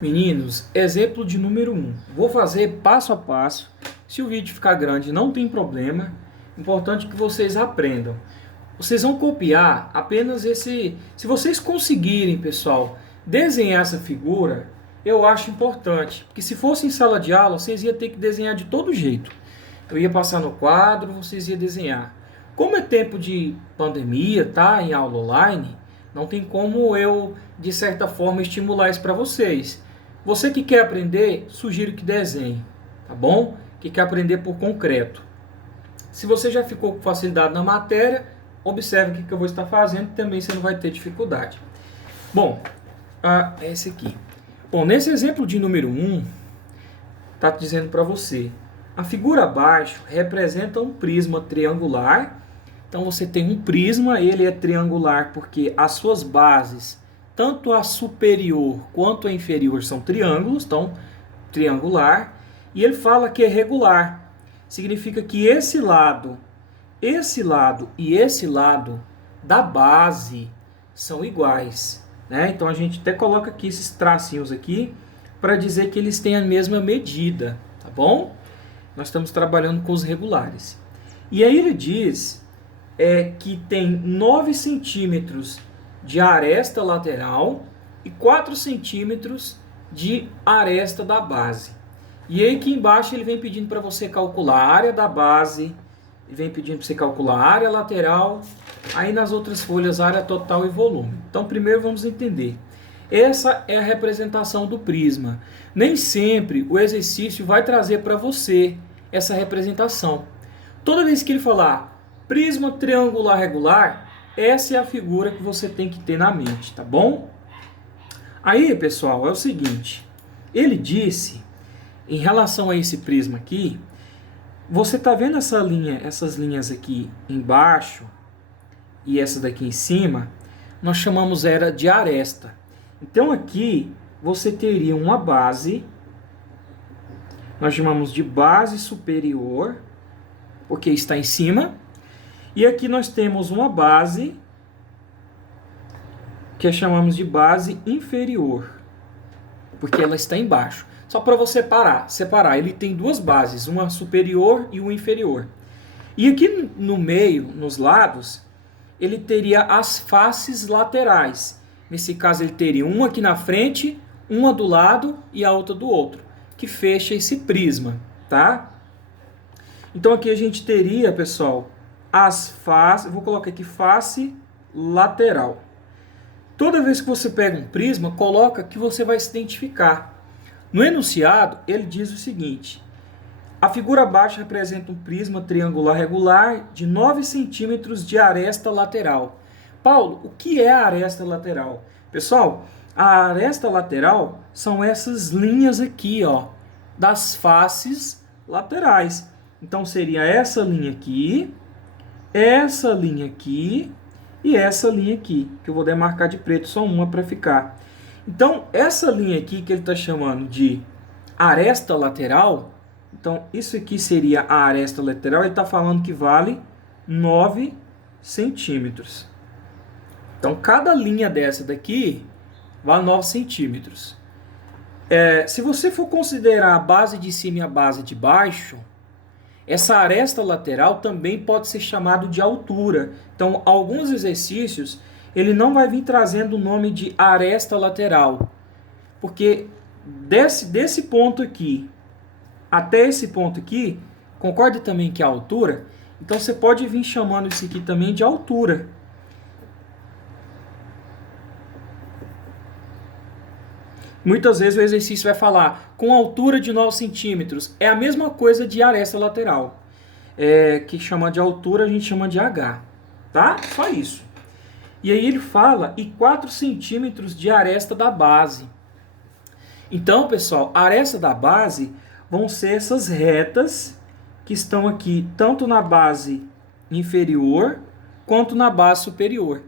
Meninos, exemplo de número 1. Vou fazer passo a passo. Se o vídeo ficar grande, não tem problema. Importante que vocês aprendam. Vocês vão copiar apenas esse... Se vocês conseguirem, pessoal, desenhar essa figura, eu acho importante. Porque se fosse em sala de aula, vocês iam ter que desenhar de todo jeito. Eu ia passar no quadro, vocês iam desenhar. Como é tempo de pandemia, tá? Em aula online, não tem como eu, de certa forma, estimular isso para vocês. Você que quer aprender, sugiro que desenhe, tá bom? Que quer aprender por concreto. Se você já ficou com facilidade na matéria, observe o que eu vou estar fazendo, também você não vai ter dificuldade. Bom, é esse aqui. Bom, nesse exemplo de número 1, está dizendo para você, a figura abaixo representa um prisma triangular. Então você tem um prisma, ele é triangular porque as suas bases, tanto a superior quanto a inferior, são triângulos, então triangular. E ele fala que é regular. Significa que esse lado e esse lado da base são iguais, né? Então a gente até coloca aqui esses tracinhos aqui para dizer que eles têm a mesma medida, tá bom? Nós estamos trabalhando com os regulares. E aí ele diz que tem 9 centímetros de aresta lateral e 4 centímetros de aresta da base. E aí aqui embaixo ele vem pedindo para você calcular a área da base, ele vem pedindo para você calcular a área lateral, aí nas outras folhas a área total e volume. Então primeiro vamos entender. Essa é a representação do prisma. Nem sempre o exercício vai trazer para você essa representação. Toda vez que ele falar prisma triangular regular, essa é a figura que você tem que ter na mente, tá bom? Aí, pessoal, é o seguinte. Ele disse, em relação a esse prisma aqui, você tá vendo essas linhas aqui embaixo e essa daqui em cima, nós chamamos ela de aresta. Então aqui você teria uma base, nós chamamos de base superior, porque está em cima, e aqui nós temos uma base que chamamos de base inferior, porque ela está embaixo. Só para você separar, ele tem duas bases, uma superior e uma inferior. E aqui no meio, nos lados, ele teria as faces laterais. Nesse caso ele teria uma aqui na frente, uma do lado e a outra do outro, que fecha esse prisma, tá? Então aqui a gente teria, pessoal, as faces, vou colocar aqui face lateral. Toda vez que você pega um prisma, coloca que você vai se identificar. No enunciado, ele diz o seguinte: a figura abaixo representa um prisma triangular regular de 9 centímetros de aresta lateral. Paulo, o que é a aresta lateral? Pessoal, a aresta lateral são essas linhas aqui, ó, das faces laterais. Então seria essa linha aqui e essa linha aqui, que eu vou demarcar de preto, só uma para ficar. Então, essa linha aqui que ele está chamando de aresta lateral, então isso aqui seria a aresta lateral, ele está falando que vale 9 centímetros. Então, cada linha dessa daqui vale 9 centímetros. Se você for considerar a base de cima e a base de baixo, essa aresta lateral também pode ser chamado de altura. Então, alguns exercícios, ele não vai vir trazendo o nome de aresta lateral. Porque desse ponto aqui até esse ponto aqui, concorda também que é a altura? Então, você pode vir chamando isso aqui também de altura. Muitas vezes o exercício vai falar com altura de 9 centímetros. É a mesma coisa de aresta lateral. Que chama de altura, a gente chama de H. Tá? Só isso. E aí ele fala e 4 centímetros de aresta da base. Então, pessoal, a aresta da base vão ser essas retas que estão aqui, tanto na base inferior quanto na base superior.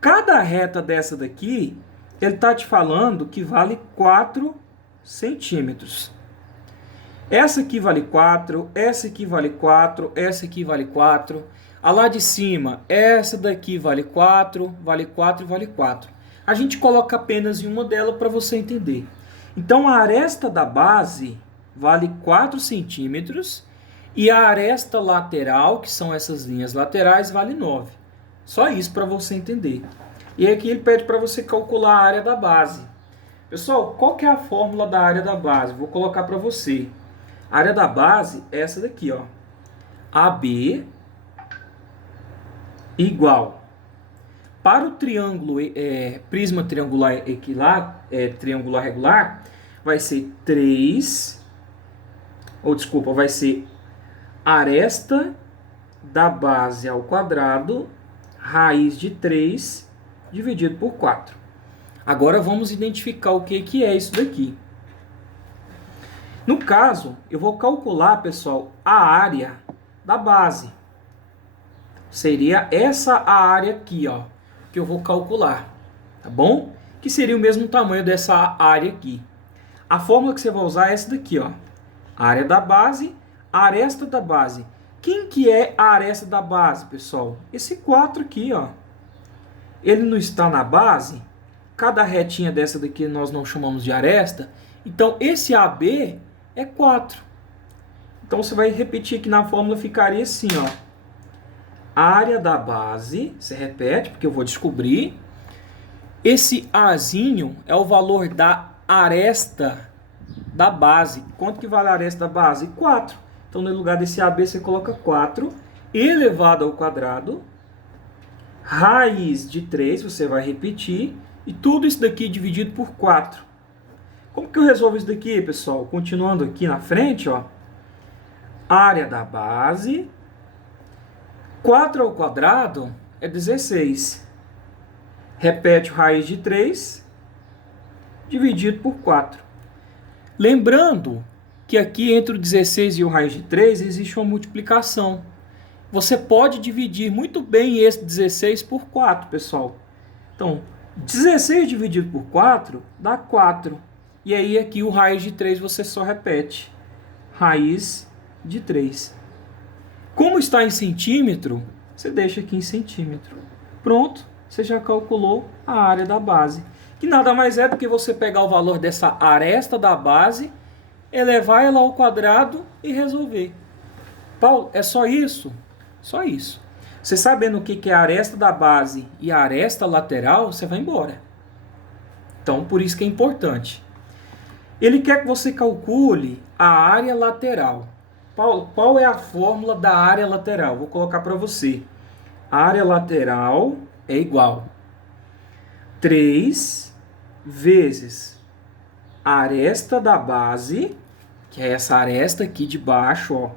Cada reta dessa daqui, ele está te falando que vale 4 centímetros. Essa aqui vale 4, essa aqui vale 4, essa aqui vale 4. A lá de cima, essa daqui vale 4, vale 4 e vale 4. A gente coloca apenas em uma delas para você entender. Então, a aresta da base vale 4 centímetros e a aresta lateral, que são essas linhas laterais, vale 9. Só isso para você entender. E aqui ele pede para você calcular a área da base. Pessoal, qual que é a fórmula da área da base? Vou colocar para você. A área da base é essa daqui, ó. AB igual. Para o triângulo, prisma triangular triangular regular, vai ser 3, vai ser aresta da base ao quadrado, raiz de 3, dividido por 4. Agora vamos identificar o que é isso daqui. No caso, eu vou calcular, pessoal, a área da base. Seria essa a área aqui, ó, que eu vou calcular, tá bom? Que seria o mesmo tamanho dessa área aqui. A fórmula que você vai usar é essa daqui, ó. Área da base, aresta da base. Quem que é a aresta da base, pessoal? Esse 4 aqui, ó. Ele não está na base? Cada retinha dessa daqui nós não chamamos de aresta. Então, esse AB é 4. Então, você vai repetir aqui na fórmula, ficaria assim, ó. Área da base, você repete, porque eu vou descobrir. Esse Azinho é o valor da aresta da base. Quanto que vale a aresta da base? 4. Então, no lugar desse AB, você coloca 4 elevado ao quadrado, raiz de 3, você vai repetir, e tudo isso daqui dividido por 4. Como que eu resolvo isso daqui, pessoal? Continuando aqui na frente, ó. Área da base, 4 ao quadrado é 16. Repete o raiz de 3, dividido por 4. Lembrando que aqui entre o 16 e o raiz de 3 existe uma multiplicação. Você pode dividir muito bem esse 16 por 4, pessoal. Então, 16 dividido por 4 dá 4. E aí aqui o raiz de 3 você só repete. Raiz de 3. Como está em centímetro, você deixa aqui em centímetro. Pronto, você já calculou a área da base. Que nada mais é do que você pegar o valor dessa aresta da base, elevar ela ao quadrado e resolver. Paulo, é só isso? Só isso. Você sabendo o que é a aresta da base e a aresta lateral, você vai embora. Então, por isso que é importante. Ele quer que você calcule a área lateral. Paulo, qual é a fórmula da área lateral? Vou colocar para você. A área lateral é igual 3 vezes a aresta da base, que é essa aresta aqui de baixo, ó.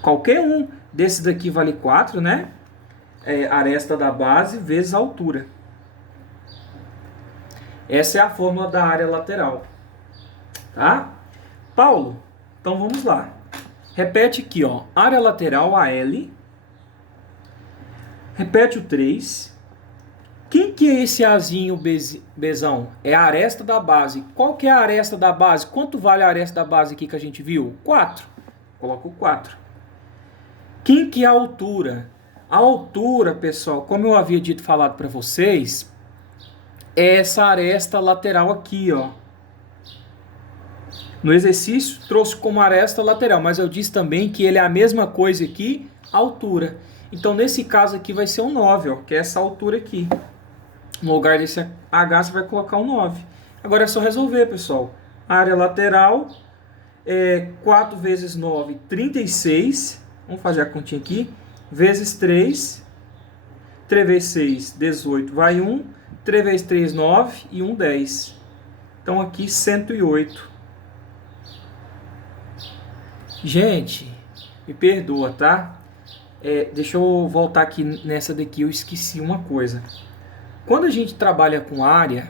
Qualquer um desses daqui vale 4, né? Aresta da base vezes a altura. Essa é a fórmula da área lateral. Tá? Paulo, então vamos lá. Repete aqui, ó. Área lateral, AL. Repete o 3. Quem que é esse Azinho, Bzão? É a aresta da base. Qual que é a aresta da base? Quanto vale a aresta da base aqui que a gente viu? 4. Coloca o 4. Quem que é a altura? A altura, pessoal, como eu havia falado para vocês, é essa aresta lateral aqui, ó. No exercício trouxe como aresta lateral, mas eu disse também que ele é a mesma coisa aqui, altura. Então, nesse caso aqui vai ser um 9, ó, que é essa altura aqui. No lugar desse H, você vai colocar um 9. Agora é só resolver, pessoal. A área lateral é 4 vezes 9, 36. Vamos fazer a continha aqui. Vezes 3. 3 vezes 6, 18. Vai 1. 3 vezes 3, 9. E 1, 10. Então, aqui, 108. Gente, me perdoa, tá? Deixa eu voltar aqui nessa daqui. Eu esqueci uma coisa. Quando a gente trabalha com área,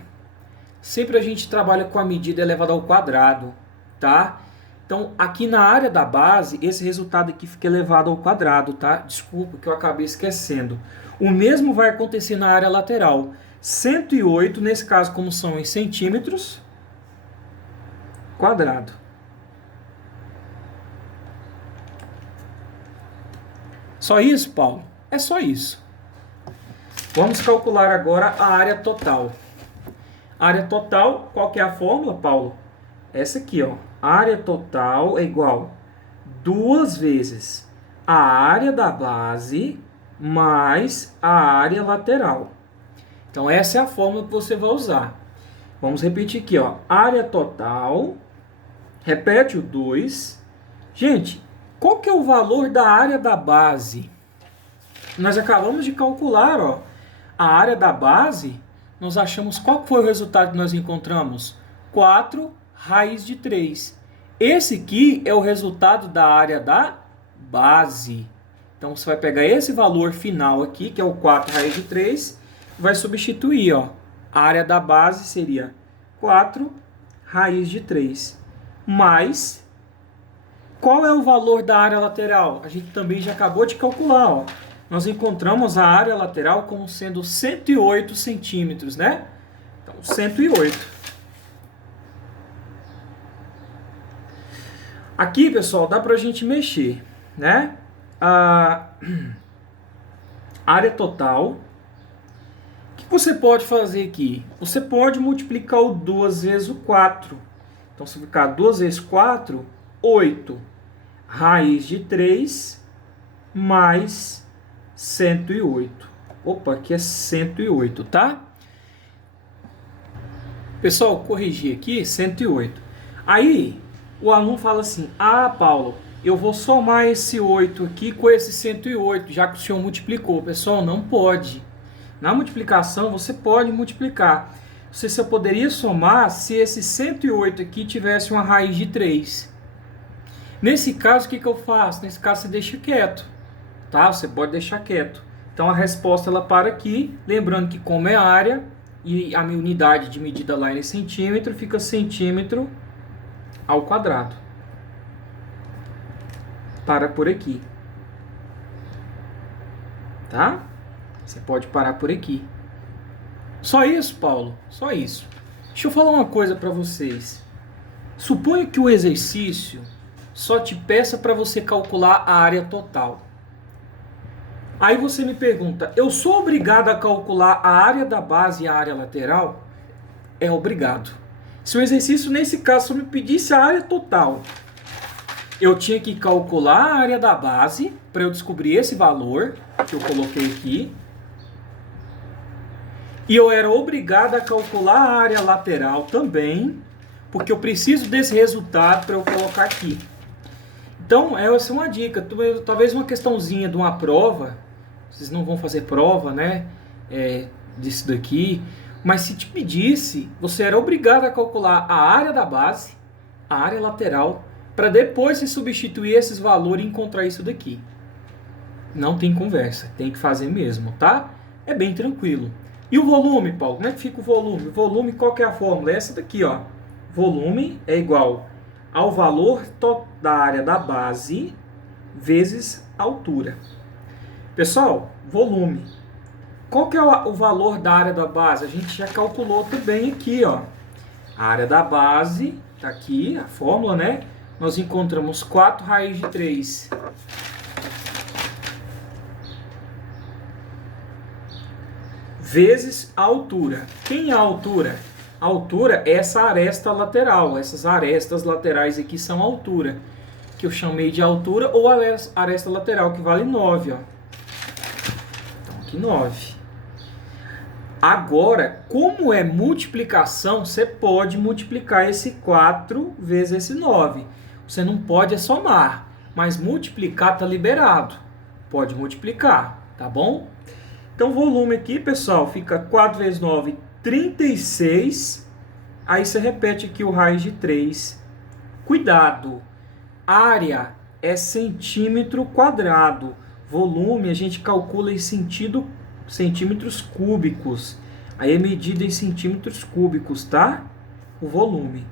sempre a gente trabalha com a medida elevada ao quadrado, tá? Então, aqui na área da base, esse resultado aqui fica elevado ao quadrado, tá? Desculpa que eu acabei esquecendo. O mesmo vai acontecer na área lateral. 108, nesse caso, como são em centímetros, quadrado. Só isso, Paulo? É só isso. Vamos calcular agora a área total. Área total, qual que é a fórmula, Paulo? Essa aqui, ó. Área total é igual 2 vezes a área da base mais a área lateral. Então, essa é a fórmula que você vai usar. Vamos repetir aqui, ó. Área total, repete o 2. Gente, qual que é o valor da área da base? Nós acabamos de calcular, ó, a área da base. Nós achamos qual foi o resultado que nós encontramos? 4 raiz de 3. Esse aqui é o resultado da área da base. Então, você vai pegar esse valor final aqui, que é o 4 raiz de 3, e vai substituir, ó. A área da base seria 4 raiz de 3. Mais, qual é o valor da área lateral? A gente também já acabou de calcular, ó. Nós encontramos a área lateral como sendo 108 centímetros, né? Então, 108. Aqui, pessoal, dá pra gente mexer, né? A área total. O que você pode fazer aqui? Você pode multiplicar o 2 vezes o 4. Então, se ficar 2 vezes 4, 8. Raiz de 3 mais 108. Opa, aqui é 108, tá? Pessoal, corrigir aqui, 108. Aí, o aluno fala assim, ah, Paulo, eu vou somar esse 8 aqui com esse 108, já que o senhor multiplicou. Pessoal, não pode. Na multiplicação, você pode multiplicar. Você só poderia somar se esse 108 aqui tivesse uma raiz de 3. Nesse caso, o que eu faço? Nesse caso, você deixa quieto. Tá? Você pode deixar quieto. Então, a resposta ela para aqui. Lembrando que como é área, e a minha unidade de medida lá é centímetro, fica centímetro ao quadrado. Para por aqui. Tá? Você pode parar por aqui. Só isso, Paulo? Só isso. Deixa eu falar uma coisa para vocês. Suponha que o exercício só te peça para você calcular a área total. Aí você me pergunta, eu sou obrigado a calcular a área da base e a área lateral? É obrigado. Se o exercício, nesse caso, só me pedisse a área total, eu tinha que calcular a área da base para eu descobrir esse valor que eu coloquei aqui. E eu era obrigado a calcular a área lateral também, porque eu preciso desse resultado para eu colocar aqui. Então, essa é uma dica. Talvez uma questãozinha de uma prova, vocês não vão fazer prova, né, disso daqui, mas se te pedisse, você era obrigado a calcular a área da base, a área lateral, para depois se substituir esses valores e encontrar isso daqui. Não tem conversa, tem que fazer mesmo, tá? É bem tranquilo. E o volume, Paulo? Como é que fica o volume? O volume, qual que é a fórmula? Essa daqui, ó. Volume é igual ao valor da área da base vezes a altura. Pessoal, volume. Qual que é o valor da área da base? A gente já calculou também aqui, ó. A área da base, tá aqui, a fórmula, né? Nós encontramos 4 raiz de 3. Vezes a altura. Quem é a altura? A altura é essa aresta lateral. Essas arestas laterais aqui são a altura, que eu chamei de altura ou aresta lateral, que vale 9. Ó. Então, aqui 9. Agora, como é multiplicação, você pode multiplicar esse 4 vezes esse 9. Você não pode somar, mas multiplicar está liberado. Pode multiplicar, tá bom? Então, o volume aqui, pessoal, fica 4 vezes 9, 36. Aí você repete aqui o raiz de 3. Cuidado! Área é centímetro quadrado. Volume a gente calcula em centímetros cúbicos. Aí é medido em centímetros cúbicos, tá? O volume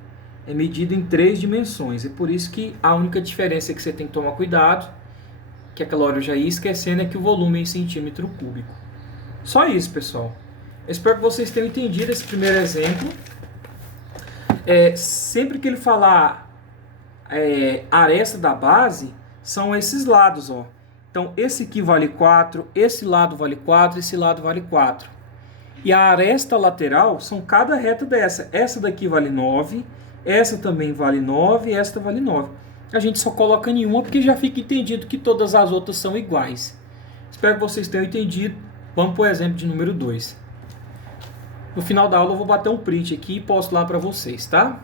é medido em 3 dimensões. É por isso que a única diferença que você tem que tomar cuidado, que aquela hora eu já ia esquecendo, é que o volume é em centímetro cúbico. Só isso, pessoal. Eu espero que vocês tenham entendido esse primeiro exemplo. Sempre que ele falar aresta da base, são esses lados, ó. Então, esse aqui vale 4, esse lado vale 4, esse lado vale 4. E a aresta lateral são cada reta dessa. Essa daqui vale 9, essa também vale 9 e esta vale 9. A gente só coloca nenhuma porque já fica entendido que todas as outras são iguais. Espero que vocês tenham entendido. Vamos para o exemplo de número 2. No final da aula eu vou bater um print aqui e posto lá para vocês, tá?